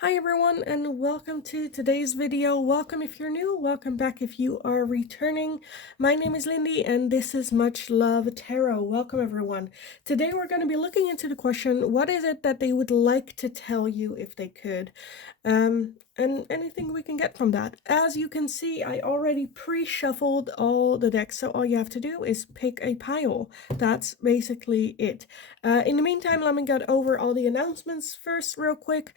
Hi everyone and welcome to today's video. Welcome if you're new, welcome back if you are returning. My name is Lindy and this is Much Love Tarot. Welcome everyone. Today we're going to be looking into the question, what is it that they would like to tell you if they could? And anything we can get from that. As you can see, I already pre-shuffled all the decks, so all you have to do is pick a pile. That's basically it. In the meantime, let me get over all the announcements first real quick.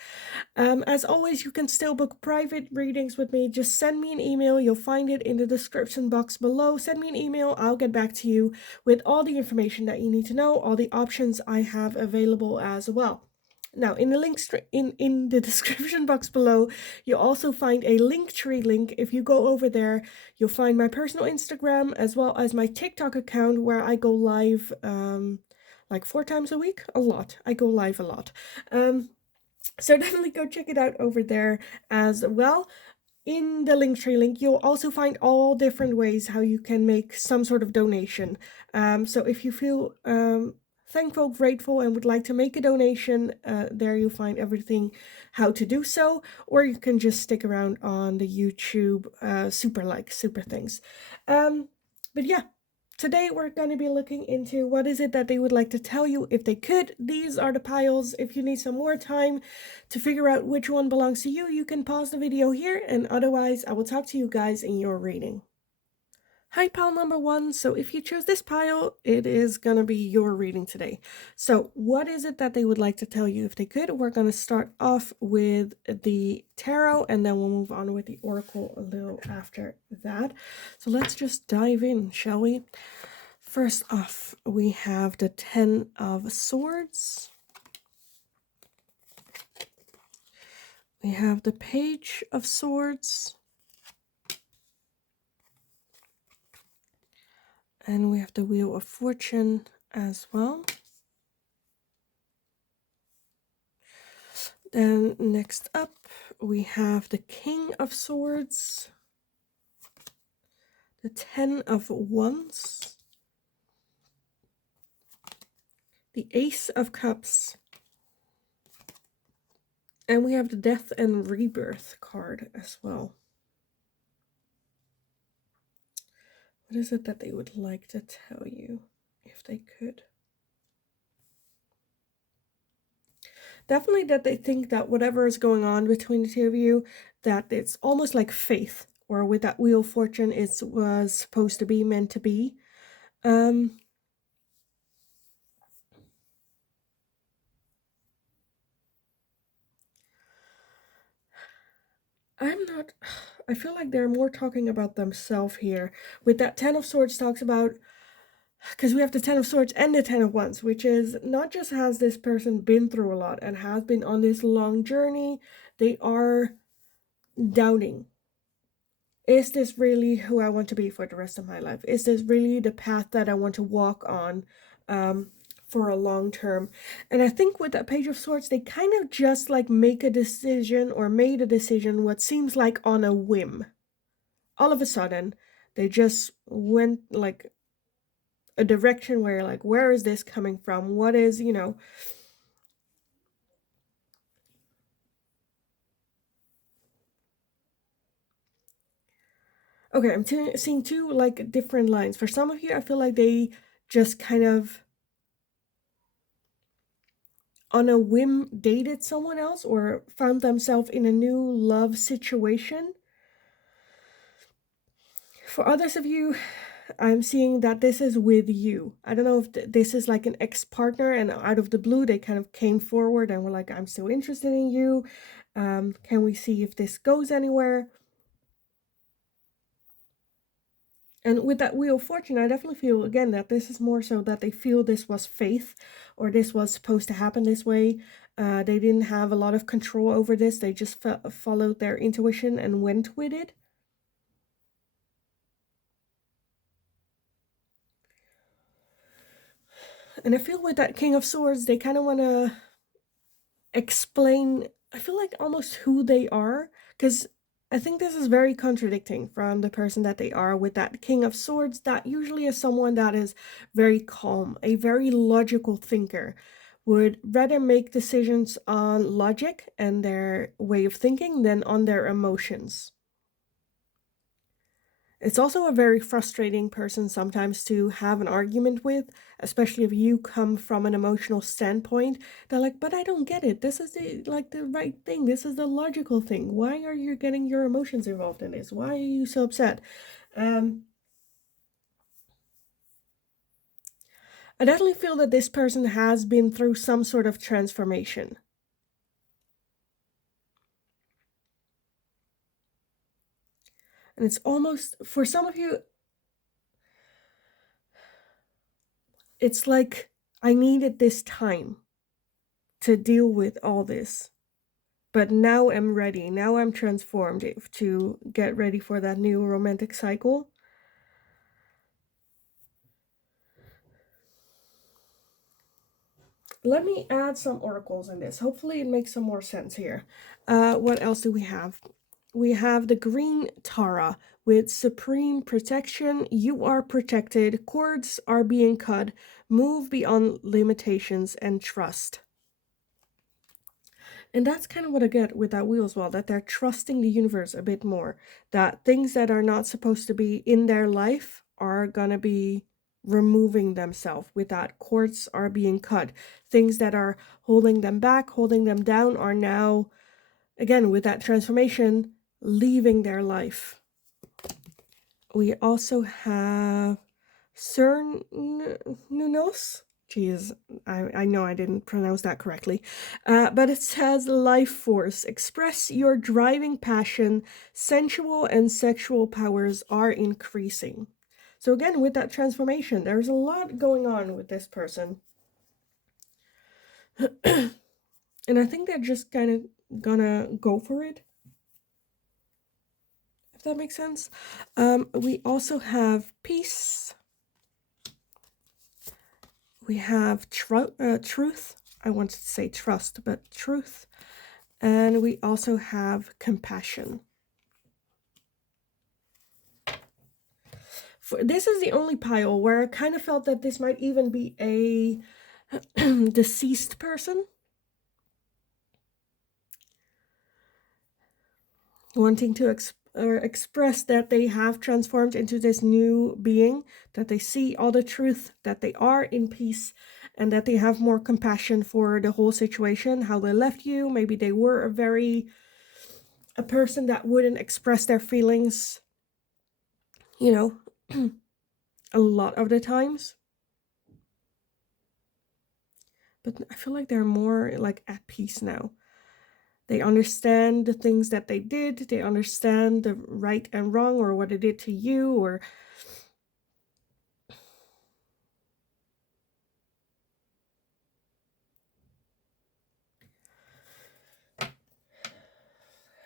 As always, you can still book private readings with me. Just send me an email. You'll find it in the description box below. Send me an email. I'll get back to you with all the information that you need to know, all the options I have available as well. Now, in the links in the description box below, you'll also find a Linktree link. If you go over there, you'll find my personal Instagram as well as my TikTok account where I go live like 4 times a week. A lot. I go live a lot. So definitely go check it out over there as well. In the Linktree link, you'll also find all different ways how you can make some sort of donation. So if you feel thankful, grateful, and would like to make a donation, there you'll find everything how to do so, or you can just stick around on the YouTube super things. But yeah, today we're going to be looking into what is it that they would like to tell you if they could. These are the piles. If you need some more time to figure out which one belongs to you, you can pause the video here, and otherwise I will talk to you guys in your reading. Hi, pile number 1. So if you chose this pile, it is going to be your reading today. So what is it that they would like to tell you if they could? We're going to start off with the tarot, and then we'll move on with the oracle a little after that. So let's just dive in, shall we? First off, we have the 10 of Swords. We have the Page of Swords. And we have the Wheel of Fortune as well. Then next up, we have the King of Swords, the 10 of Wands, the Ace of Cups, and we have the Death and Rebirth card as well. What is it that they would like to tell you if they could? Definitely that they think that whatever is going on between the two of you, that it's almost like faith, or with that Wheel of Fortune, it was supposed to be, meant to be. I feel like they're more talking about themselves here. With that 10 of Swords talks about, because we have the 10 of Swords and the 10 of Wands, which is not just has this person been through a lot and has been on this long journey, they are doubting. Is this really who I want to be for the rest of my life? Is this really the path that I want to walk on for a long term? And I think with that Page of Swords, they kind of just like make a decision, or made a decision what seems like on a whim. All of a sudden, they just went like a direction where like, where is this coming from? What is, you know... Okay, I'm seeing two like different lines. For some of you, I feel like they just kind of on a whim dated someone else or found themselves in a new love situation. For others of you, I'm seeing that this is with you. I don't know if this is like an ex-partner and out of the blue they kind of came forward and were like, I'm still interested in you. Can we see if this goes anywhere? And with that Wheel of Fortune, I definitely feel, again, that this is more so that they feel this was faith, or this was supposed to happen this way. They didn't have a lot of control over this. They just followed their intuition and went with it. And I feel with that King of Swords, they kind of want to explain, I feel like almost who they are, because I think this is very contradicting from the person that they are. With that King of Swords, that usually is someone that is very calm, a very logical thinker. would rather make decisions on logic and their way of thinking than on their emotions. It's also a very frustrating person sometimes to have an argument with, especially if you come from an emotional standpoint. They're like, but I don't get it. This is the right thing. This is the logical thing. Why are you getting your emotions involved in this? Why are you so upset? I definitely feel that this person has been through some sort of transformation. And it's almost, for some of you, it's like I needed this time to deal with all this. But now I'm ready. Now I'm transformed to get ready for that new romantic cycle. Let me add some oracles in this. Hopefully it makes some more sense here. What else do we have? We have the green Tara with supreme protection. You are protected. Cords are being cut. Move beyond limitations and trust. And that's kind of what I get with that wheel as well, that they're trusting the universe a bit more. That things that are not supposed to be in their life are going to be removing themselves with that. Cords are being cut. Things that are holding them back, holding them down are now, again, with that transformation, leaving their life. We also have Cernunos. Jeez, I know I didn't pronounce that correctly. But it says life force. Express your driving passion. Sensual and sexual powers are increasing. So again, with that transformation, there's a lot going on with this person. And I think they're just kind of gonna go for it. If that makes sense. We also have peace. We have truth. I wanted to say trust, but truth. And we also have compassion. This is the only pile where I kind of felt that this might even be a deceased person. Wanting to express that they have transformed into this new being, that they see all the truth, that they are in peace, and that they have more compassion for the whole situation, how they left you. Maybe they were a person that wouldn't express their feelings, you know, a lot of the times. But I feel like they're more like at peace now. They understand the things that they did. They understand the right and wrong, or what it did to you, or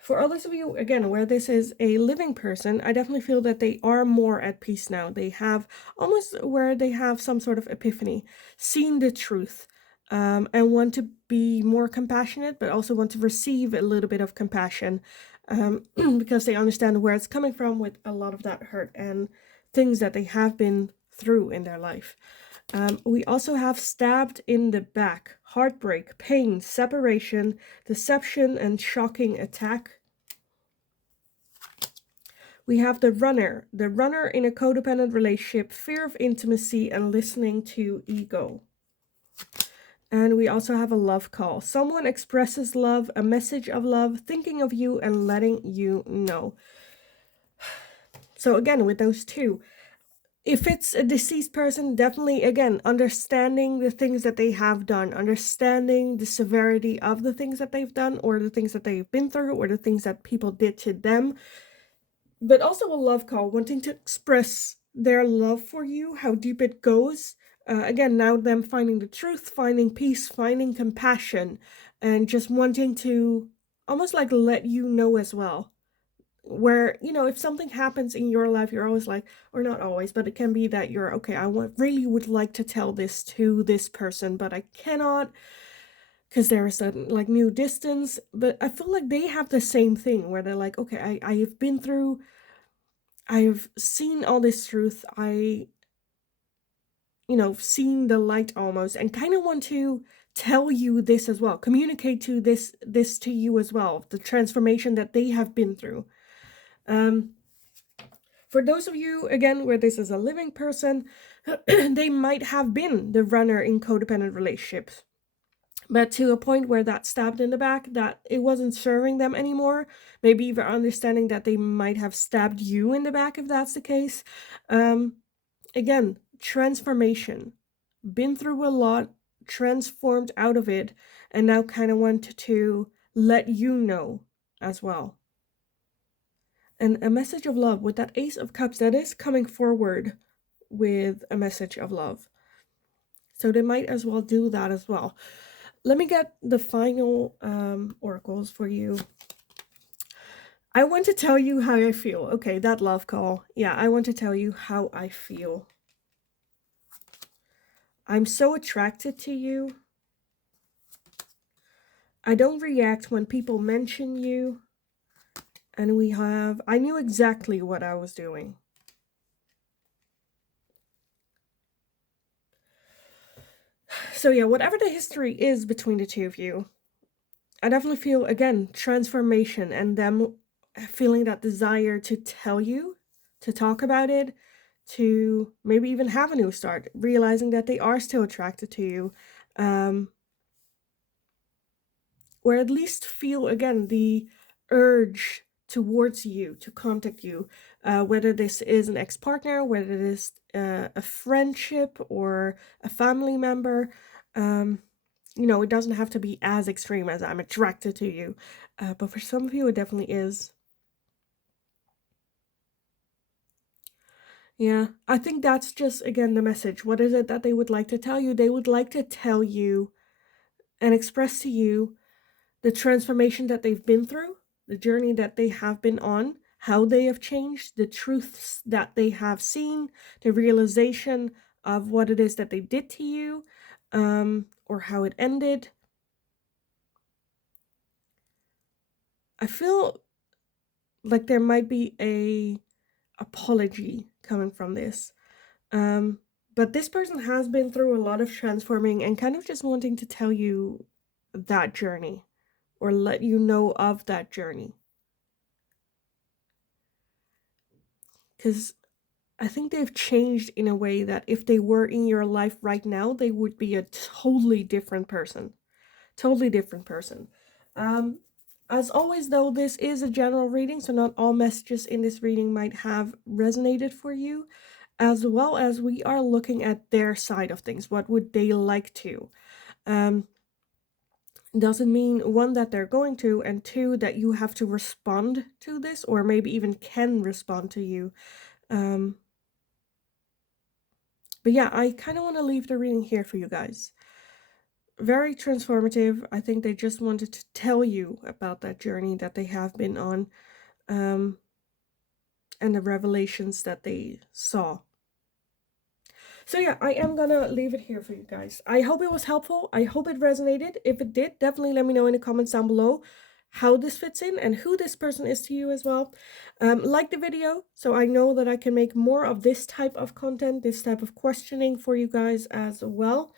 for others of you, again, where this is a living person, I definitely feel that they are more at peace now. They have almost where they have some sort of epiphany, seen the truth, and want to be more compassionate, but also want to receive a little bit of compassion, because they understand where it's coming from with a lot of that hurt and things that they have been through in their life. We also have stabbed in the back, heartbreak, pain, separation, deception, and shocking attack. We have the runner in a codependent relationship, fear of intimacy, and listening to ego. And we also have a love call. Someone expresses love, a message of love, thinking of you and letting you know. So again, with those two, if it's a deceased person, definitely, again, understanding the things that they have done, understanding the severity of the things that they've done, or the things that they've been through, or the things that people did to them. But also a love call, wanting to express their love for you, how deep it goes. Again, now them finding the truth, finding peace, finding compassion, and just wanting to almost like let you know as well. Where, if something happens in your life, you're always like, or not always, but it can be that you're, okay, really would like to tell this to this person, but I cannot because there is a like new distance. But I feel like they have the same thing where they're like, okay, I've been through, I've seen all this truth, seen the light almost, and kind of want to tell you this as well, communicate to this to you as well, the transformation that they have been through. For those of you, again, where this is a living person, they might have been the runner in codependent relationships, but to a point where that stabbed in the back, that it wasn't serving them anymore. Maybe even understanding that they might have stabbed you in the back if that's the case. Again, transformation. Been through a lot, transformed out of it, and now kind of wanted to let you know as well. And a message of love with that Ace of Cups, that is coming forward with a message of love. So they might as well do that as well. Let me get the final oracles for you. I want to tell you how I feel. Okay, that love call. Yeah, I want to tell you how I feel. I'm so attracted to you. I don't react when people mention you. And I knew exactly what I was doing. So yeah, whatever the history is between the two of you, I definitely feel, again, transformation and them feeling that desire to tell you, to talk about it, to maybe even have a new start, realizing that they are still attracted to you, or at least feel, again, the urge towards you to contact you, whether this is an ex-partner, whether it is a friendship or a family member. You know, it doesn't have to be as extreme as I'm attracted to you, but for some of you it definitely is. Yeah, I think that's just, again, the message. What is it that they would like to tell you? They would like to tell you and express to you the transformation that they've been through, the journey that they have been on, how they have changed, the truths that they have seen, the realization of what it is that they did to you, or how it ended. I feel like there might be a apology coming from this. But this person has been through a lot of transforming and kind of just wanting to tell you that journey or let you know of that journey. Because I think they've changed in a way that if they were in your life right now, they would be a totally different person. Totally different person. As always, though, this is a general reading, so not all messages in this reading might have resonated for you, as well as we are looking at their side of things. What would they like to? Doesn't mean, one, that they're going to, and two, that you have to respond to this, or maybe even can respond to you. But yeah, I kind of want to leave the reading here for you guys. Very transformative. I think they just wanted to tell you about that journey that they have been on, and the revelations that they saw. So yeah, I am gonna leave it here for you guys. I hope it was helpful. I hope it resonated. If it did, definitely let me know in the comments down below how this fits in and who this person is to you as well. Like the video so I know that I can make more of this type of content, this type of questioning for you guys as well.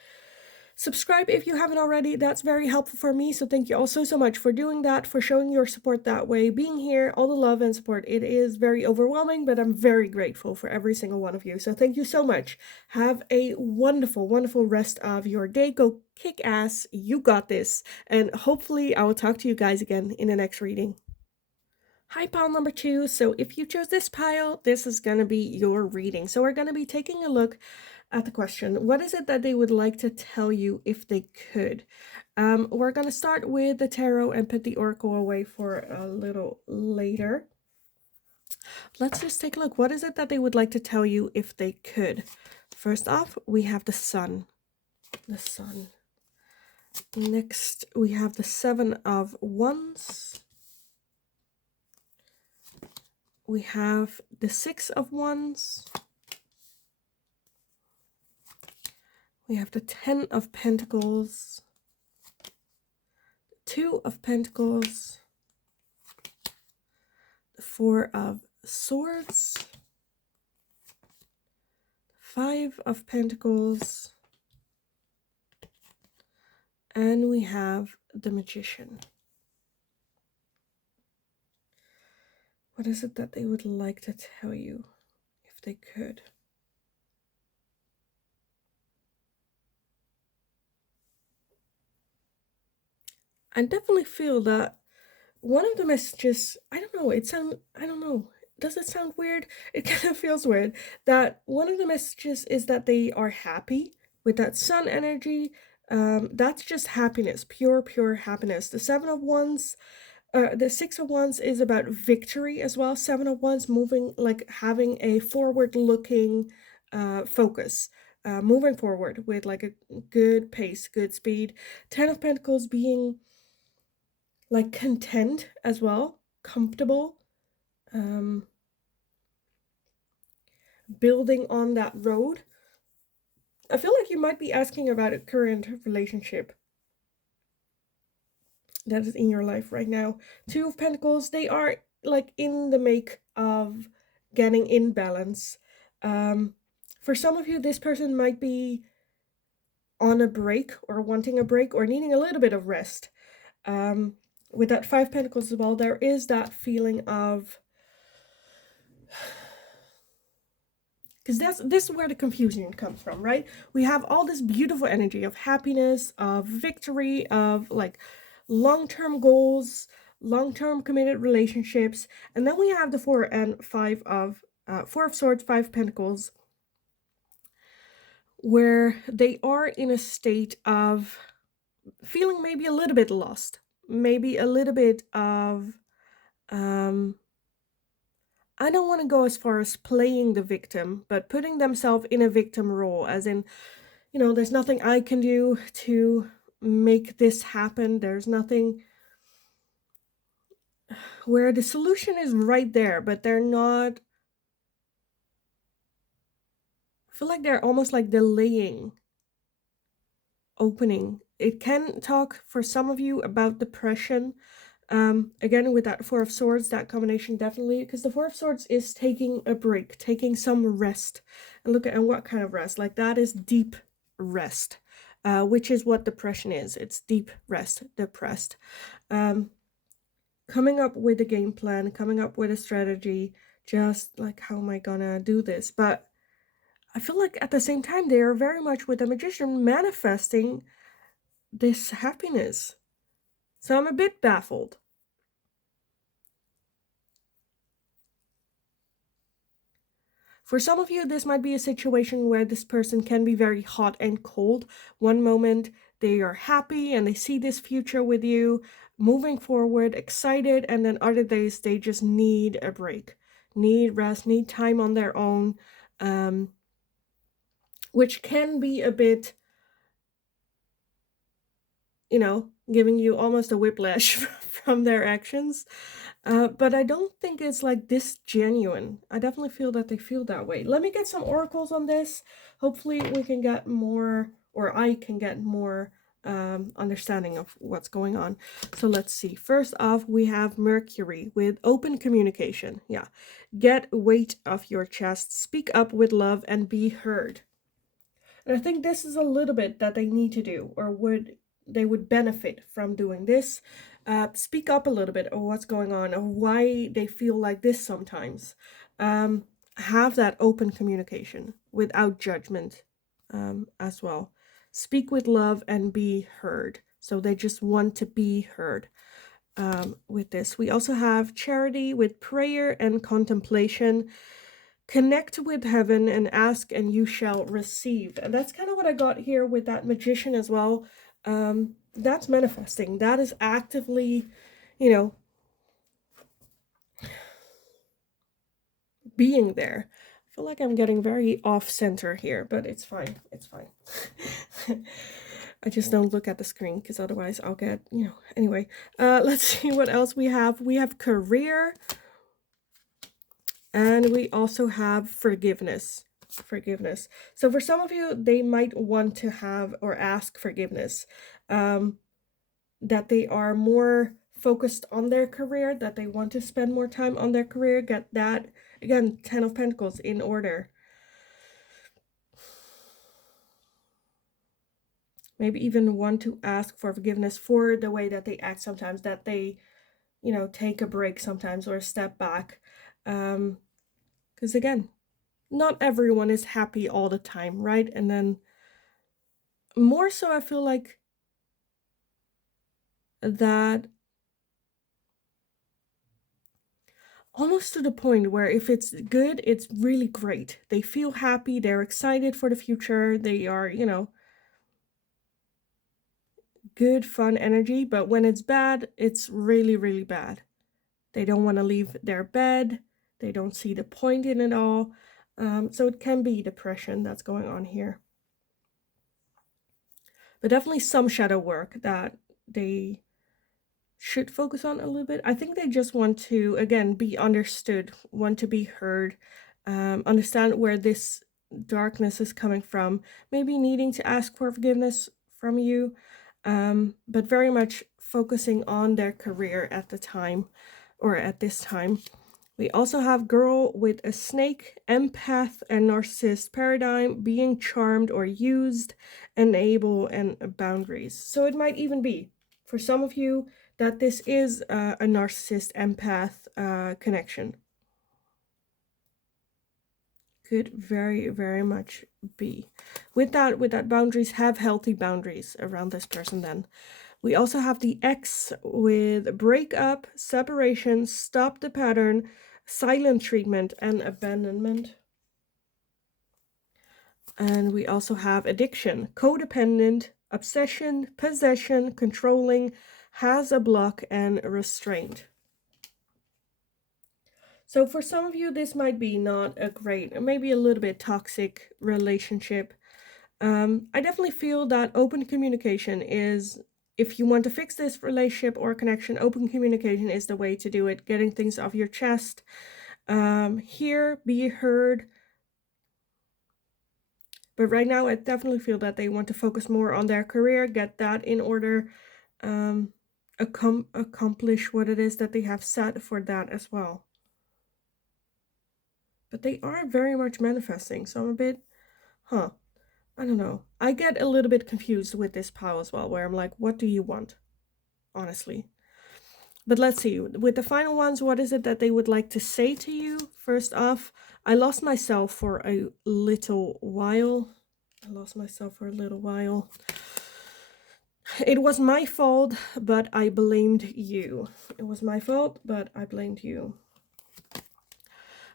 Subscribe if you haven't already. That's very helpful for me. So thank you all so much for doing that, for showing your support that way, being here, all the love and support. It is very overwhelming, but I'm very grateful for every single one of you. So thank you so much. Have a wonderful, wonderful rest of your day. Go kick ass. You got this. And hopefully I will talk to you guys again in the next reading. Hi, pile number 2. So if you chose this pile, this is going to be your reading. So we're going to be taking a look at the question, what is it that they would like to tell you if they could? We're going to start with the tarot and put the oracle away for a little later. Let's just take a look. What is it that they would like to tell you if they could? First off, we have the sun. The sun. Next, we have the 7 of Wands. We have the 6 of Wands. We have the 10 of Pentacles, 2 of Pentacles, the 4 of Swords, 5 of Pentacles, And we have the Magician. What is it that they would like to tell you if they could? I definitely feel that one of the messages, I don't know, I don't know, does it sound weird? It kind of feels weird that one of the messages is that they are happy with that sun energy. That's just happiness, pure happiness. The Seven of Wands, the Six of Wands is about victory as well. Seven of Wands moving, like having a forward-looking focus, moving forward with like a good pace, good speed. Ten of Pentacles being like content as well, comfortable, building on that road. I feel like you might be asking about a current relationship that is in your life right now. Two of Pentacles, they are like in the make of getting in balance. For some of you, this person might be on a break or wanting a break or needing a little bit of rest. With that Five Pentacles as well, there is that feeling of, because this is where the confusion comes from, right? We have all this beautiful energy of happiness, of victory, of like long-term goals, long-term committed relationships, and then we have the Four of Swords, Five Pentacles, where they are in a state of feeling maybe a little bit lost, maybe a little bit of I don't want to go as far as playing the victim, but putting themselves in a victim role, as in, you know, there's nothing I can do to make this happen. There's nothing, where the solution is right there, but they're not, I feel like they're almost like delaying opening. It can talk for some of you about depression. Again, with that Four of Swords, that combination definitely, because the Four of Swords is taking a break, taking some rest. And look at, and what kind of rest? Like that is deep rest, which is what depression is. It's deep rest, depressed. Coming up with a game plan, coming up with a strategy, just like, how am I gonna do this? But I feel like at the same time, they are very much with the Magician manifesting this happiness. So I'm a bit baffled. For some of you, this might be a situation where this person can be very hot and cold. One moment they are happy and they see this future with you, moving forward, excited, and then other days they just need a break, need rest, need time on their own, which can be a bit, you know, giving you almost a whiplash from their actions. But I don't think it's like this genuine. I definitely feel that they feel that way. Let me get some oracles on this. Hopefully we can get more, or I can get more understanding of what's going on. So let's see. First off, we have Mercury with open communication. Yeah. Get weight off your chest. Speak up with love and be heard. And I think this is a little bit that they need to do, or they would benefit from doing this. Speak up a little bit of what's going on, or why they feel like this sometimes. Have that open communication without judgment as well. Speak with love and be heard. So they just want to be heard with this. We also have charity with prayer and contemplation. Connect with heaven and ask and you shall receive. And that's kind of what I got here with that Magician as well. That's manifesting. That is actively, you know, being there. I feel like I'm getting very off center here, but it's fine. It's fine. I just don't look at the screen because otherwise I'll get, you know, anyway. Let's see what else we have. We have career. And we also have forgiveness. So for some of you, they might want to have or ask forgiveness, that they are more focused on their career, that they want to spend more time on their career. Get that, again, Ten of Pentacles in order. maybe even want to ask for forgiveness for the way that they act sometimes, that they, take a break sometimes or a step back. Because again, not everyone is happy all the time, right? And then more so, I feel like that almost to the point where if it's good, it's really great. They feel happy, they're excited for the future, they are, good, fun energy. But when it's bad, it's really, really bad. They don't want to leave their bed, they don't see the point in it all. So it can be depression that's going on here. But definitely some shadow work that they should focus on a little bit. I think they just want to, again, be understood, want to be heard, understand where this darkness is coming from, maybe needing to ask for forgiveness from you, but very much focusing on their career at the time, or at this time. We also have girl with a snake, empath, and narcissist paradigm, being charmed or used, enable, and boundaries. So it might even be, for some of you, that this is a narcissist empath connection. Could very, very much be. With that boundaries, have healthy boundaries around this person then. We also have the X with breakup, separation, stop the pattern, silent treatment, and abandonment. And we also have addiction, codependent, obsession, possession, controlling, has a block, and restraint. So for some of you, this might be not a great, maybe a little bit toxic relationship. I definitely feel that open communication is, if you want to fix this relationship or connection, open communication is the way to do it. Getting things off your chest. Hear, be heard. But right now, I definitely feel that they want to focus more on their career, get that in order, accomplish what it is that they have set for that as well. But they are very much manifesting, so I'm a bit, I don't know. I get a little bit confused with this pile as well, where I'm like, what do you want? Honestly. But let's see, with the final ones, what is it that they would like to say to you? First off, I lost myself for a little while. It was my fault, but I blamed you.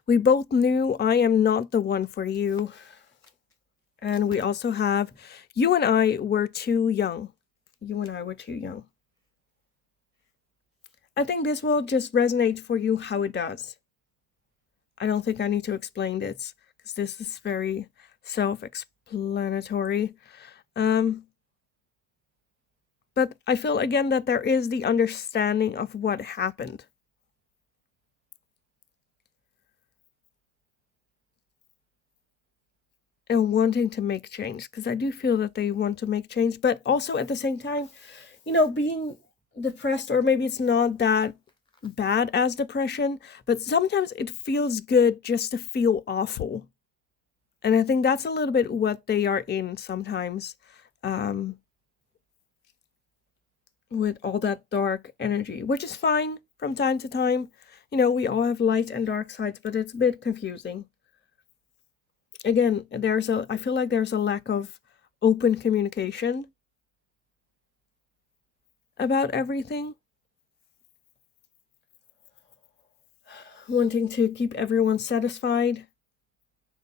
We both knew I am not the one for you. And we also have, you and I were too young. I think this will just resonate for you how it does. I don't think I need to explain this, because this is very self-explanatory. But I feel again that there is the understanding of what happened. And wanting to make change, because I do feel that they want to make change, but also at the same time, being depressed, or maybe it's not that bad as depression, but sometimes it feels good just to feel awful. And I think that's a little bit what they are in sometimes, with all that dark energy, which is fine from time to time. We all have light and dark sides, but it's a bit confusing. Again, I feel like there's a lack of open communication about everything. Wanting to keep everyone satisfied.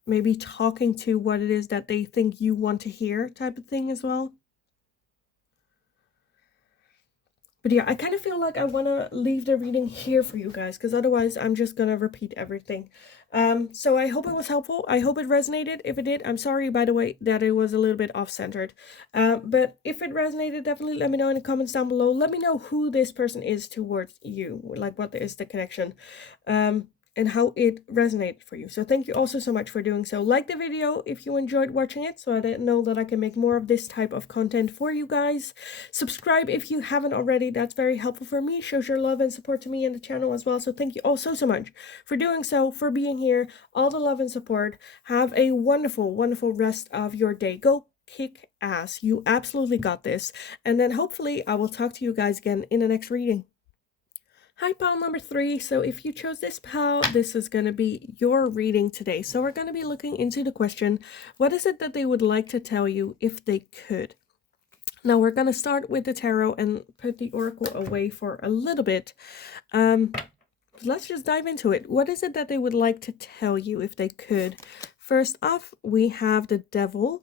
Maybe talking to what it is that they think you want to hear, type of thing as well. But yeah, I kind of feel like I want to leave the reading here for you guys, because otherwise I'm just going to repeat everything. So I hope it was helpful. I hope it resonated. If it did, I'm sorry, by the way, that it was a little bit off-centered. But if it resonated, definitely let me know in the comments down below. Let me know who this person is towards you, like what is the connection. And how it resonated for you. So thank you also so much for doing so. Like the video if you enjoyed watching it, so I know that I can make more of this type of content for you guys. Subscribe if you haven't already. That's very helpful for me. Shows your love and support to me and the channel as well. So thank you all so much for doing so, for being here. All the love and support. Have a wonderful, wonderful rest of your day. Go kick ass. You absolutely got this. And then hopefully I will talk to you guys again in the next reading. Hi, pile number 3. So if you chose this pile, this is going to be your reading today. So we're going to be looking into the question, what is it that they would like to tell you if they could? Now we're going to start with the tarot and put the oracle away for a little bit. Let's just dive into it. What is it that they would like to tell you if they could? First off, we have the Devil.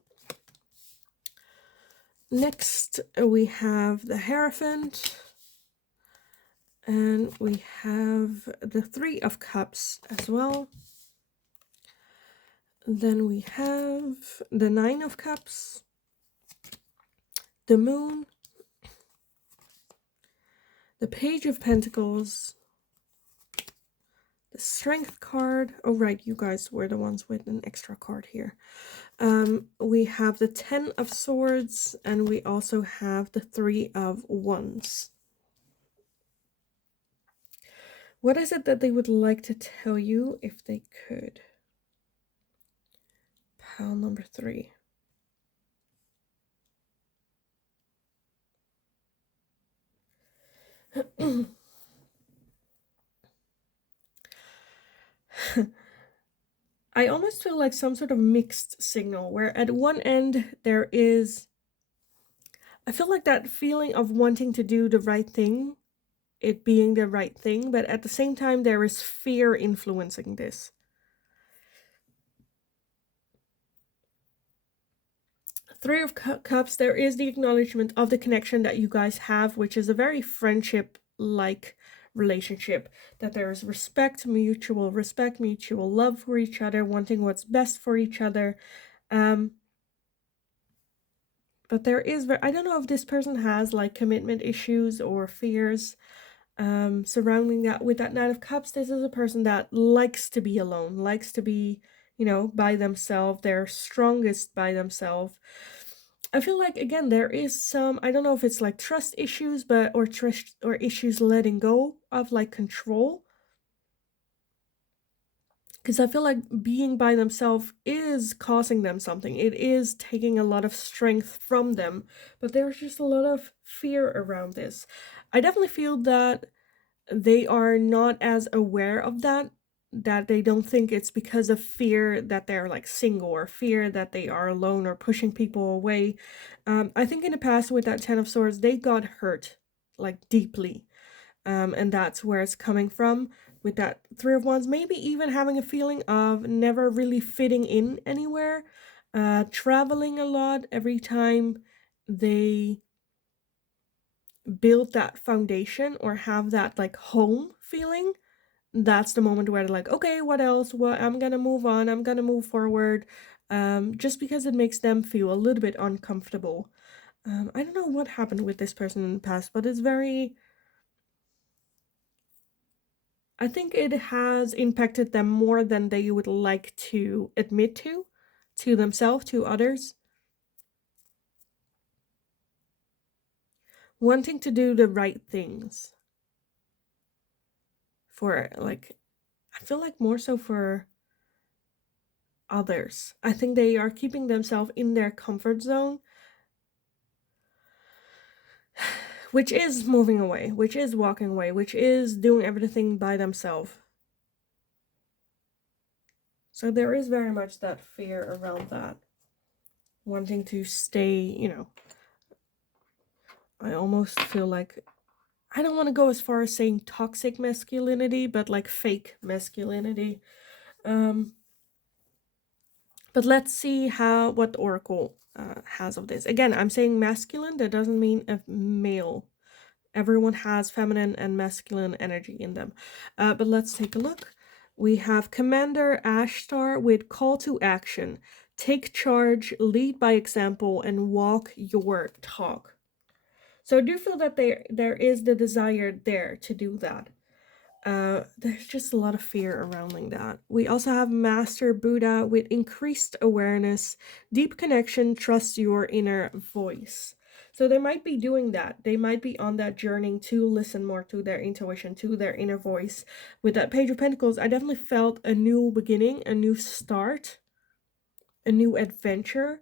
Next, we have the Hierophant. And we have the Three of Cups as well. Then we have the Nine of Cups, the Moon, the Page of Pentacles, the Strength card. Oh, right, you guys were the ones with an extra card here. We have the Ten of Swords, and we also have the Three of Wands. What is it that they would like to tell you if they could? Pile number 3. I almost feel like some sort of mixed signal where at one end there is, I feel like that feeling of wanting to do the right thing, it being the right thing, but at the same time there is fear influencing this. Three of Cups, there is the acknowledgement of the connection that you guys have, which is a very friendship-like relationship, that there is respect, mutual love for each other, wanting what's best for each other. But there is, I don't know if this person has like commitment issues or fears surrounding that. With that Nine of Cups, this is a person that likes to be alone, likes to be, you know, by themselves. They're strongest by themselves. I feel like, again, there is some, I don't know if it's like trust issues, but or issues letting go of like control. Because I feel like being by themselves is causing them something. It is taking a lot of strength from them, but there's just a lot of fear around this. I definitely feel that they are not as aware of that they don't think it's because of fear that they're like single, or fear that they are alone, or pushing people away. I think in the past with that Ten of Swords, they got hurt like deeply, and that's where it's coming from. With that Three of Wands, maybe even having a feeling of never really fitting in anywhere, traveling a lot. Every time they build that foundation or have that like home feeling, that's the moment where they're like, okay, what else? Well, I'm gonna move on, I'm gonna move forward, just because it makes them feel a little bit uncomfortable. I don't know what happened with this person in the past, but it's very, I think it has impacted them more than they would like to admit to themselves, to others. Wanting to do the right things for, like, I feel like more so for others. I think they are keeping themselves in their comfort zone, which is moving away, which is walking away, which is doing everything by themselves. So there is very much that fear around that. Wanting to stay, you know, I almost feel like, I don't want to go as far as saying toxic masculinity, but like fake masculinity. But let's see what the oracle has of this. Again, I'm saying masculine, that doesn't mean a male. Everyone has feminine and masculine energy in them. But let's take a look. We have Commander Ashtar with call to action. Take charge, lead by example, and walk your talk. So I do feel that there is the desire there to do that. There's just a lot of fear surrounding that. We also have Master Buddha with increased awareness, deep connection, trust your inner voice. So they might be doing that. They might be on that journey to listen more to their intuition, to their inner voice. With that Page of Pentacles, I definitely felt a new beginning, a new start, a new adventure.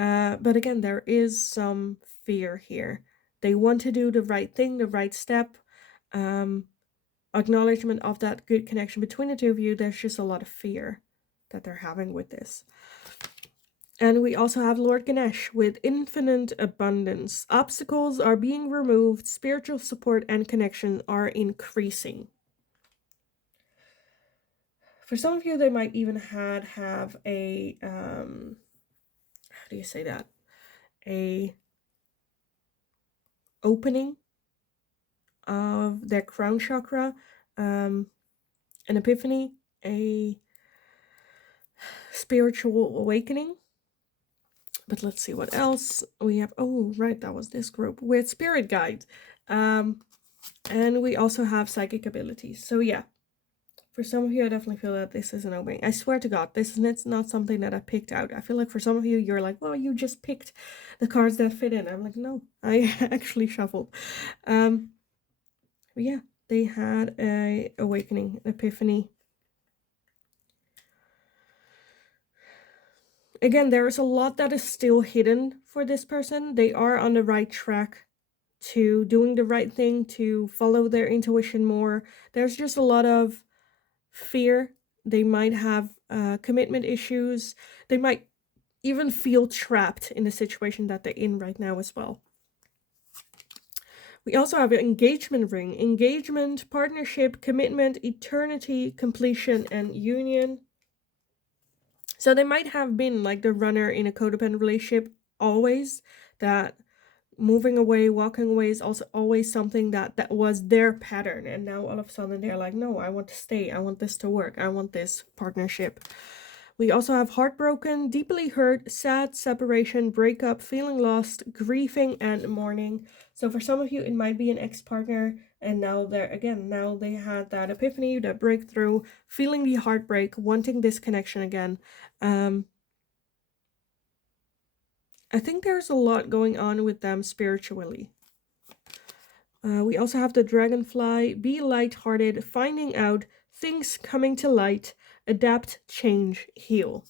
But again, there is some fear here. They want to do the right thing, the right step. Acknowledgement of that good connection between the two of you. There's just a lot of fear that they're having with this. And we also have Lord Ganesh with infinite abundance. Obstacles are being removed, spiritual support and connection are increasing. For some of you, they might even have a, how do you say that? A opening of their crown chakra, an epiphany, a spiritual awakening. But let's see what else we have. Oh, right, that was this group with spirit guides. And we also have psychic abilities. So yeah, for some of you, I definitely feel that this is an opening. I swear to God, this is not something that I picked out. I feel like for some of you, you're like, well, you just picked the cards that fit in. I'm like, no, I actually shuffled. But yeah, they had a awakening, epiphany. Again, there is a lot that is still hidden for this person. They are on the right track to doing the right thing, to follow their intuition more. There's just a lot of fear. They might have commitment issues. They might even feel trapped in the situation that they're in right now as well. We also have an engagement ring. Engagement, partnership, commitment, eternity, completion, and union. So they might have been like the runner in a codependent relationship always, that moving away, walking away is also always something that was their pattern. And now all of a sudden they're like, no, I want to stay. I want this to work. I want this partnership. We also have heartbroken, deeply hurt, sad, separation, breakup, feeling lost, grieving, and mourning. So for some of you, it might be an ex-partner, and now they had that epiphany, that breakthrough, feeling the heartbreak, wanting this connection again. I think there's a lot going on with them spiritually. We also have the dragonfly, be lighthearted, finding out, things coming to light, adapt, change, heal.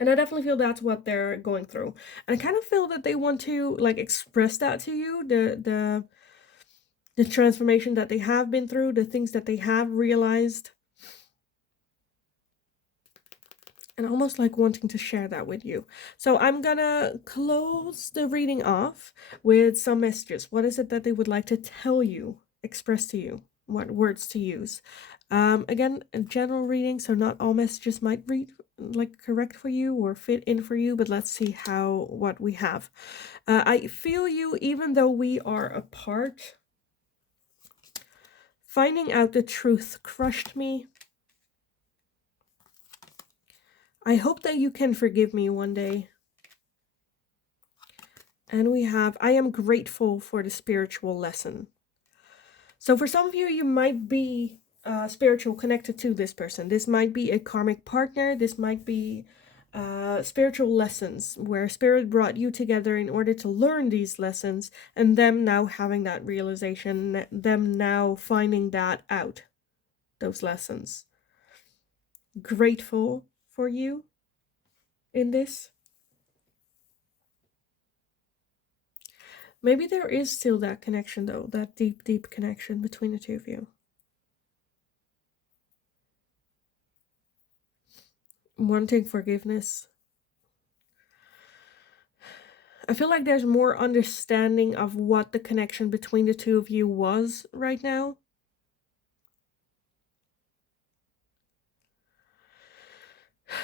And I definitely feel that's what they're going through. And I kind of feel that they want to like express that to you, the transformation that they have been through, the things that they have realized. And almost like wanting to share that with you. So I'm gonna close the reading off with some messages. What is it that they would like to tell you, express to you? What words to use? Again, a general reading, so not all messages might read like correct for you or fit in for you, but let's see what we have. I feel you even though we are apart. Finding out the truth crushed me. I hope that you can forgive me one day. And we have, I am grateful for the spiritual lesson. So for some of you, you might be spiritual connected to this person. This might be a karmic partner. This might be spiritual lessons where spirit brought you together in order to learn these lessons, and them now having that realization, them now finding that out, those lessons. Grateful for you in this. Maybe there is still that connection though, that deep, deep connection between the two of you. Wanting forgiveness. I feel like there's more understanding of what the connection between the two of you was right now.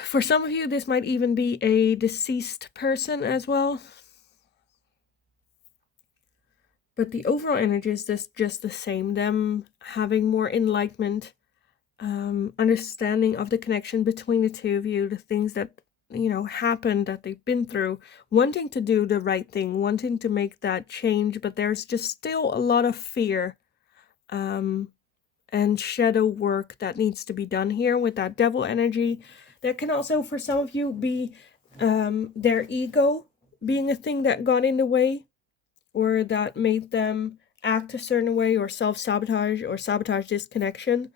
For some of you, this might even be a deceased person as well. But the overall energy is just the same. Them having more enlightenment, understanding of the connection between the two of you, the things that, you know, happened, that they've been through, wanting to do the right thing, wanting to make that change, but there's just still a lot of fear and shadow work that needs to be done here with that devil energy. That can also, for some of you, be their ego being a thing that got in the way, or that made them act a certain way, or self-sabotage, or sabotage this connection.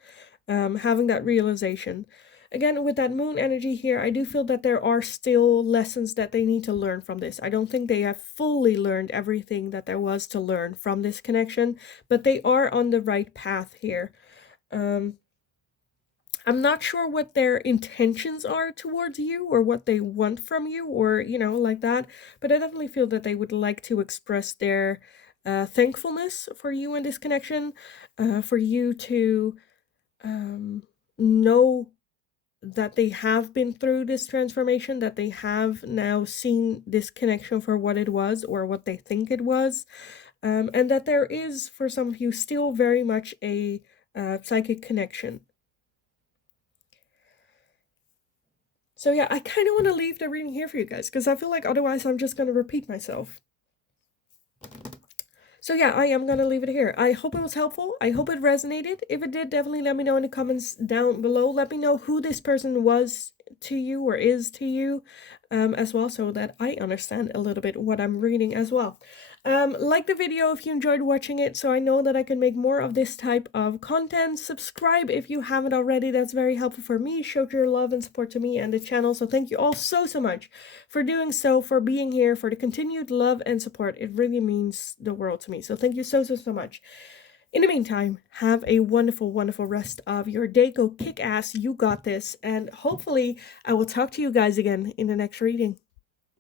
Having that realization. again, with that moon energy here, I do feel that there are still lessons that they need to learn from this. I don't think they have fully learned everything that there was to learn from this connection, but they are on the right path here. I'm not sure what their intentions are towards you or what they want from you or, like that. But I definitely feel that they would like to express their thankfulness for you in this connection, for you to know that they have been through this transformation, that they have now seen this connection for what it was or what they think it was, and that there is, for some of you, still very much a psychic connection. So yeah, I kind of want to leave the reading here for you guys because I feel like otherwise I'm just going to repeat myself. So yeah, I am going to leave it here. I hope it was helpful. I hope it resonated. If it did, definitely let me know in the comments down below. Let me know who this person was to you or is to you as well, so that I understand a little bit what I'm reading as well. Like the video if you enjoyed watching it, so I know that I can make more of this type of content. Subscribe if you haven't already. That's very helpful for me. Show your love and support to me and the channel. So thank you all so much for doing so, for being here, for the continued love and support. It really means the world to me. So thank you so much. In the meantime, have a wonderful rest of your day. Go kick ass. You got this. And hopefully I will talk to you guys again in the next reading.